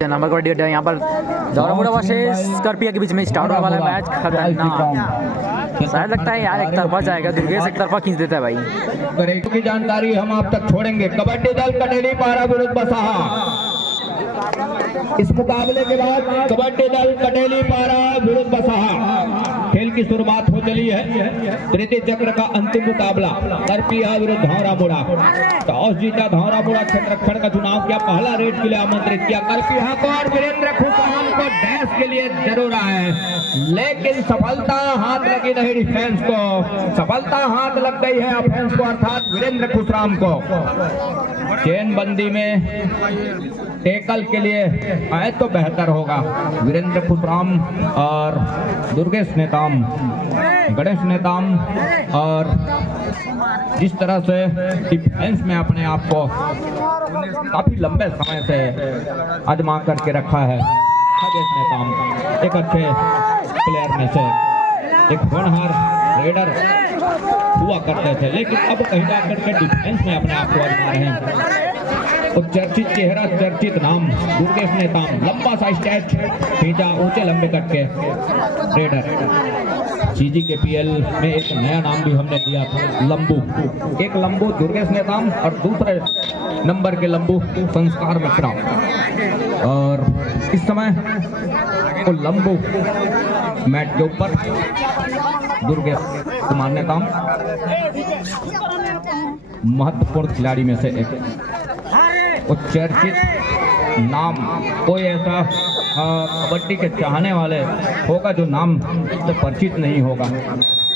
Number kabaddi अड्डा यहाँ पर धौरामुड़ा वर्सेस स्कॉर्पियो के बीच में स्टार्ट होने वाला मैच खतरनाक। शायद लगता है यार एक तरफा जाएगा, दुर्गेश एक तरफा खींच देता है भाई। की जानकारी हम आप तक छोड़ेंगे। कबड्डी दल कटेली पारा विरुद्ध बसाहा। इस मुकाबले के बाद कबड्डी दल कटेली पारा विरुद्ध बसाहा खेल की शुरुआत हो चली है। तृतीय चक्र का अंतिम मुकाबला करपिया विरुद्ध धौरामुड़ा। टॉस जीता धौरामुड़ा, क्षेत्ररक्षण का चुनाव किया, पहला रेड के लिए आमंत्रित किया करपिया को और वीरेंद्र खुशराम को डैश के लिए जरूर आए, लेकिन सफलता हाथ लगी नहीं डिफेंस को, सफलता हाथ लग गई है ऑफेंस को अर्थात वीरेंद्र खुशराम को। चेन बंदी में टेकल के लिए आए तो बेहतर होगा। वीरेंद्र खुशराम और दुर्गेश नेताम, गणेश नेताम, और जिस तरह से डिफेंस में अपने आप को काफी लंबे समय से आजमा करके रखा है गणेश नेताम एक अच्छे प्लेयर में से, एक होनहार रेडर हुआ करते थे, लेकिन अब कहीं जाकर के डिफेंस में अपने आप को आजमा रहे हैं। और चर्चित चेहरा, चर्चित नाम दुर्गेश नेताम, लंबा सा स्टैच खींचा, ऊंचे लंबे कट के रेडर। सीजी के पीएल में एक नया नाम भी हमने दिया था, लंबू। एक लंबू दुर्गेश नेताम और दूसरे नंबर के लंबू संस्कार मिश्रा। और इस समय वो लंबू मैट के ऊपर, दुर्गेश कुमार नेताम महत्वपूर्ण खिलाड़ी में से एक, चर्चित नाम। कोई ऐसा कबड्डी के चाहने वाले होगा जो नाम से परिचित नहीं होगा,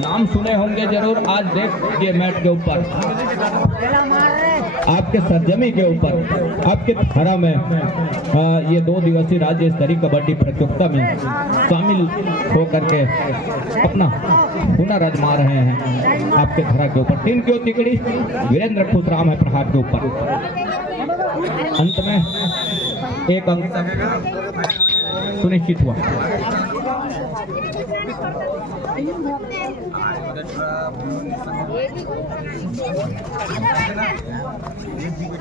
नाम सुने होंगे जरूर। आज देखिए मैट के ऊपर, आपके सरजमी के ऊपर, आपके धारा में ये 2 दिवसीय राज्य स्तरीय कबड्डी प्रतियोगिता में शामिल होकर के अपना हुनर आजमा रहे हैं। आपके धारा के ऊपर टीम की तिकड़ी वीरेंद्र खुशराम है प्रहार के ऊपर। अंत में एक अंक सुनिश्चित हुआ।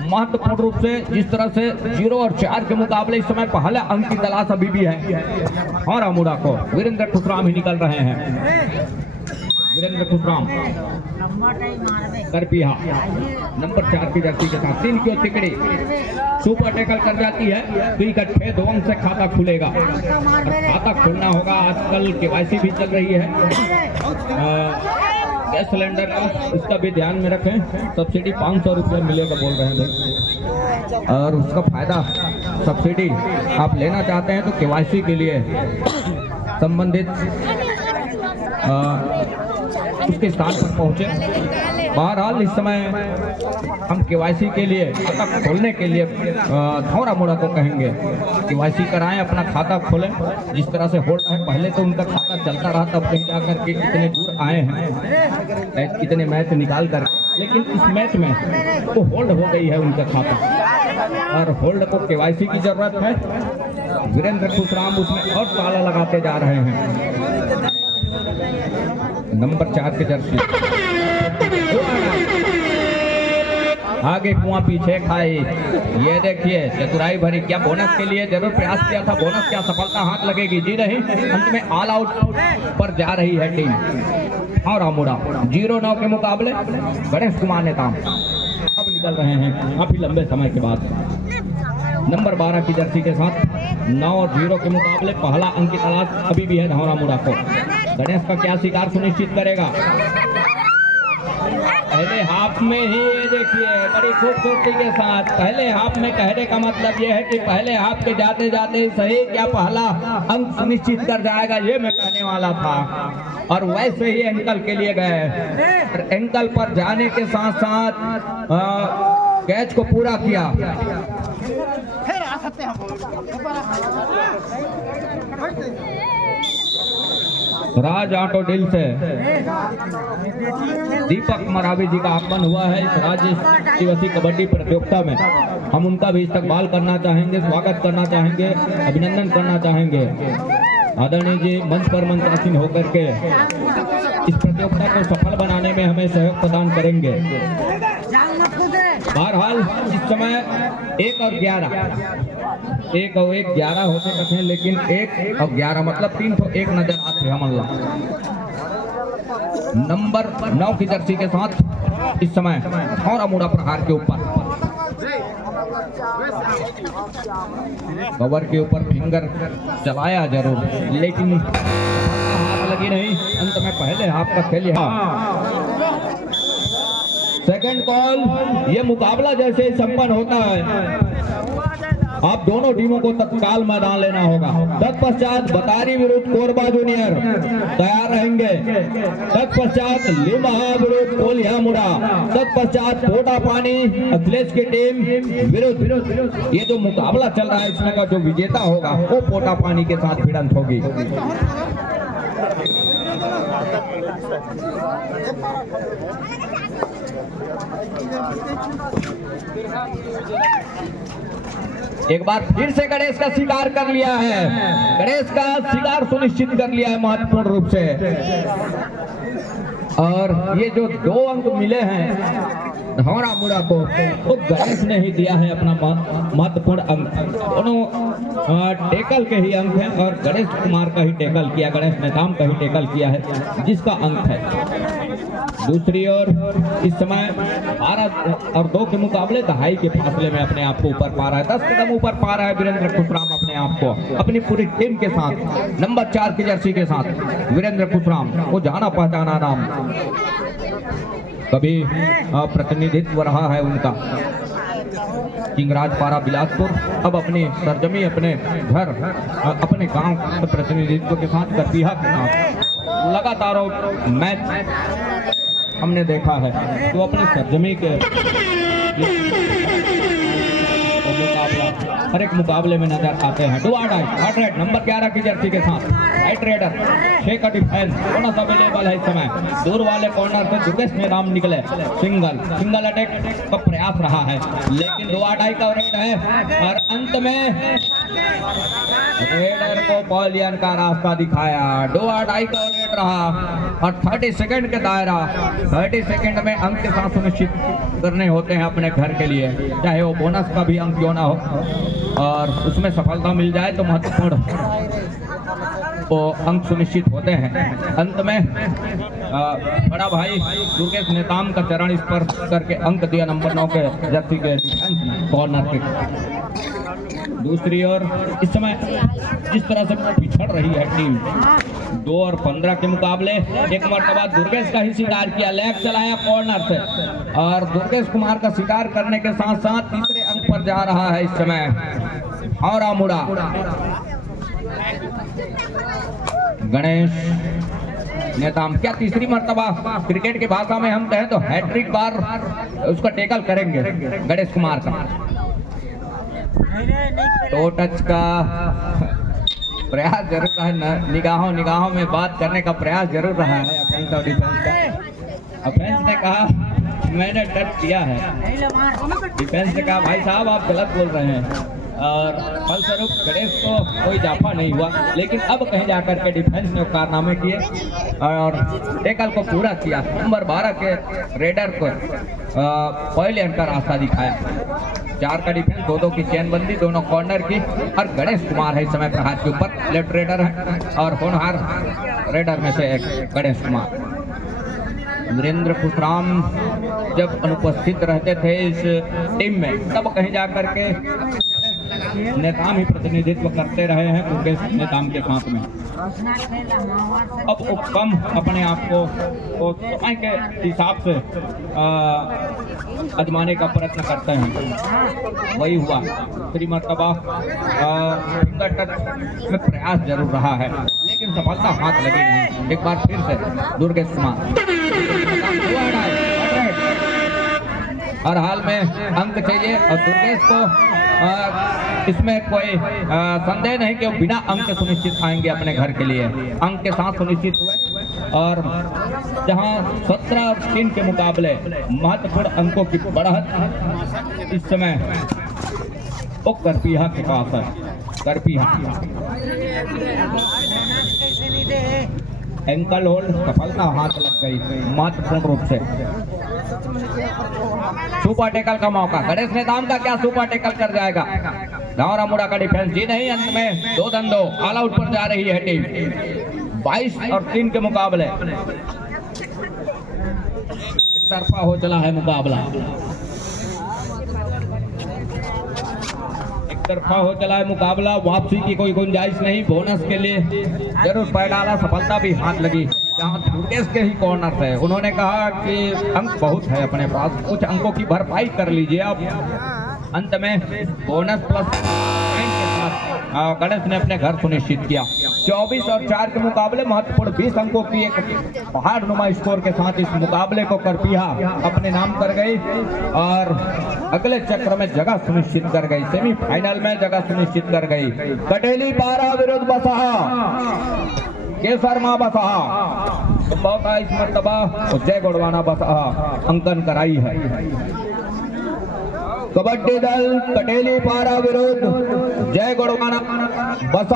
महत्वपूर्ण रूप से जिस तरह से 0 और 4 के मुकाबले इस समय पहले अंक की तलाश अभी भी है और अमूड़ा को वीरेंद्र खुशराम ही निकल रहे हैं। वीरेंद्र खुशराम करपिया नंबर 4 की जर्सी के साथ 3 की तिकड़ी सुपर टैकल कर जाती है। तो इकट्ठे 2 अंक से खाता खुलेगा, खाता खोलना होगा। आजकल केवाईसी भी चल रही है गैस सिलेंडर का, इसका भी ध्यान में रखें। सब्सिडी 500 रुपये मिलेगा बोल रहे हैं, और उसका फायदा सब्सिडी आप लेना चाहते हैं तो केवाईसी के लिए संबंधित उसके स्थान पर पहुंचे। बहरहाल इस समय हम केवाईसी के लिए, खाता खोलने के लिए धौरामुड़ा को कहेंगे केवाईसी कराएं, अपना खाता खोलें। जिस तरह से होल्ड है, पहले तो उनका खाता चलता रहा, तब कहीं जाकर के इतने दूर आए हैं, इतने मैच निकाल कर, लेकिन इस मैच में वो होल्ड हो गई है उनका खाता, और होल्ड को केवाईसी की जरूरत है। वीरेंद्र खुशराम उसमें और ताला लगाते जा रहे हैं। नंबर 4 के जर्सी आगे कुआं पीछे खाई। ये देखिए चतुराई भरी, क्या बोनस के लिए जरूर प्रयास किया था, बोनस क्या सफलता हाथ लगेगी? जी नहीं, अंत में ऑल आउट पर जा रही है टीम। और अमूड़ा 0-9 के मुकाबले गणेश कुमार नेताम अब निकल रहे हैं काफी लंबे समय के बाद। नंबर 12 की जर्सी के साथ 9 और 0 के मुकाबले पहला अंक की तलाश अभी भी है धौरामुड़ा को। गणेश का क्या शिकार सुनिश्चित करेगा? पहले हाफ में ही ये देखिए बड़ी खूबसूरती के साथ, पहले हाफ में कहने का मतलब ये है कि पहले हाफ के जाते जाते सही क्या पहला अंक सुनिश्चित कर जाएगा, ये मैं कहने वाला था। और वैसे ही एंकल के लिए गए, एंकल पर जाने के साथ साथ कैच को पूरा किया। राज ऑटो डील से दीपक मरावी जी का आगमन हुआ है इस राज्य दिवसीय कबड्डी प्रतियोगिता में। हम उनका भी इस्तकबाल करना चाहेंगे, स्वागत करना चाहेंगे, अभिनंदन करना चाहेंगे। आदरणीय जी मंच पर मंत्रासीन होकर के इस प्रतियोगिता को सफल बनाने में हमें सहयोग प्रदान करेंगे। बहरहाल इस समय 1 और 11 होते कथे, लेकिन 1 और 11 मतलब 3 तो 1 नजर आते हमला। नंबर 9 की जर्सी के साथ इस समय और मुड़ा प्रहार के ऊपर कवर के ऊपर फिंगर चलाया जरूर, लेकिन हाथ लगी नहीं। अंत में पहले हाथ का खेल सेकंड कॉल। ये मुकाबला जैसे संपन्न होता है, आप दोनों टीमों को तत्काल मैदान लेना होगा। तत्पश्चात बतारी विरुद्ध कोरबा जूनियर तैयार रहेंगे। तत्पश्चात लिमहा विरुद्ध कोलियामुड़ा। तत्पश्चात पोटा पानी अखिलेश की टीम विरुद्ध। ये जो मुकाबला चल रहा है इसमें का जो विजेता होगा वो पोटा पानी के साथ भिड़ंत होगी। एक बार फिर से गणेश का शिकार कर लिया है, गणेश का शिकार सुनिश्चित कर लिया है महत्वपूर्ण रूप से। और ये जो 2 अंक मिले हैं धौरा मुड़ा को, वो गणेश ने ही दिया है अपना महत्वपूर्ण अंक। दोनों टेकल के ही अंक हैं और गणेश कुमार का ही टेकल किया, गणेश नेताम का ही टेकल किया है जिसका अंक है। दूसरी ओर इस समय 12 और 2 के मुकाबले 2.5 के फासले में अपने आप को ऊपर पा रहा है, 10 कदम ऊपर पा रहा है वीरेंद्र खुशराम अपने आप को अपनी पूरी टीम के साथ। नंबर 4 की जर्सी के साथ वीरेंद्र खुशराम, वो जाना पहचाना नाम, कभी प्रतिनिधित्व रहा है उनका किंगराजपारा बिलासपुर, अब अपनी सरजमी अपने घर अपने गांव के प्रतिनिधित्व के साथ करपीहा के साथ लगातार मैच हमने देखा है, तो अपने सरजमी के मुकाबला हर एक मुकाबले में नजर आते हैं। हार्ट नंबर 11 की जर्सी के साथ राइट रेडर 6 का डिफेंस बोनस अवेलेबल है इस समय। दूर वाले कॉर्नर से दुर्गेश नेताम निकले, सिंगल अटैक का प्रयास रहा है, लेकिन 2-2 का रेड है और अंत में रेडर को पॉलियन का रास्ता दिखाया। 2-2 का रेड रहा और 30 सेकंड के दायरा, 30 सेकंड में अंक के साथ सुनिश्चित करने होते हैं अपने घर के लिए, चाहे वो बोनस का भी अंक क्यों ना हो, और उसमें सफलता मिल जाए तो महत्वपूर्ण वो अंक सुनिश्चित होते हैं। अंत में बड़ा भाई दुर्गेश नेताम का चरण स्पर्श करके अंक दिया नंबर 9 के जर्सी के कॉर्नर के। दूसरी ओर इस समय जिस तरह से पिछड़ रही है टीम 2 और 15 के मुकाबले, एक मरतबा दुर्गेश का ही शिकार किया, लेग चलाया कॉर्नर से और दुर्गेश कुमार का शिकार करने के साथ साथ तीसरे अंक पर जा रहा है इस समय हौरा मुड़ा। गणेश नेताम क्या तीसरी मर्तबा क्रिकेट की भाषा में हम कहें तो हैट्रिक बार उसका टेकल करेंगे गणेश कुमार का। टो टच का प्रयास जरूर रहा है, निगाहों में बात करने का प्रयास जरूर रहा है अफेंस और डिफेंस का। अफेंस ने कहा मैंने टच किया है, डिफेंस ने कहा भाई साहब आप गलत बोल रहे हैं, और फलस्वरूप गणेश को कोई इजाफा नहीं हुआ। लेकिन अब कहीं जाकर के डिफेंस ने कारनामे किए और टेकल को पूरा किया। नंबर 12 के रेडर को पॉइलियन का रास्ता दिखाया। 4 का डिफेंस, 2-2 की चेनबंदी दोनों कॉर्नर की, और गणेश कुमार है इस समय प्रहार के ऊपर, लेफ्ट रेडर है और होनहार रेडर में से एक गणेश कुमार। वीरेंद्र खुशराम जब अनुपस्थित रहते थे इस टीम में, तब कहीं जाकर के नेताम ही प्रतिनिधित्व करते रहे हैं दुर्गेश नेताम के साथ में। अब वो कम अपने आप को समय के हिसाब से आजमाने का प्रयत्न करते हैं, वही हुआ। दूसरी मर्तबा फिंगर टच में प्रयास जरूर रहा है, लेकिन सफलता हाथ लगी नहीं। एक बार फिर से दुर्गेश कुमार, हर हाल में अंक चाहिए और दुर्गेश को इसमें कोई संदेह नहीं कि वो बिना अंक सुनिश्चित आएंगे अपने घर के लिए। अंक के साथ सुनिश्चित हुए और जहां 17 और 3 के मुकाबले महत्वपूर्ण अंकों की बढ़त इस समय वो करपीहा के पास है। करपीहा एंकल होल्ड, सफलता हाथ लग गई महत्वपूर्ण रूप से। सुपर टेकल का मौका, गणेश नेताम का क्या सुपर टेकल कर जाएगा? धावरा मुड़ा का डिफेंस जी नहीं, अंत में 2-2 ऑल आउट पर जा रही है टीम। 22 और 3 के मुकाबले एक तरफा हो चला है मुकाबला, एक तरफा हो चला है मुकाबला। वापसी की कोई गुंजाइश नहीं, बोनस के लिए जरूर पैर डाला, सफलता भी हाथ लगी। जहां दुर्गेश के ही कॉर्नर से उन्होंने कहा कि अंक बहुत है अपने पास, कुछ अंकों की भरपाई कर लीजिए आप। अंत में बोनस प्लस पॉइंट के साथ गणेश ने अपने घर सुनिश्चित किया। 24 और 4 के मुकाबले महत्वपूर्ण 20 अंकों की एक पहाड़ नुमा स्कोर के साथ इस मुकाबले को करपीहा अपने नाम कर गई और अगले चक्र में जगह सुनिश्चित कर गई, सेमीफाइनल में जगह सुनिश्चित कर गई। कटेली पारा विरुद्ध बसहा, केसर मां बसहा बहुत इस मर्तबा जय गोड़वाना बसहा अंकन कराई है। कबड्डी दल कटेली पारा विरुद्ध जय गोड़वाना बसहा।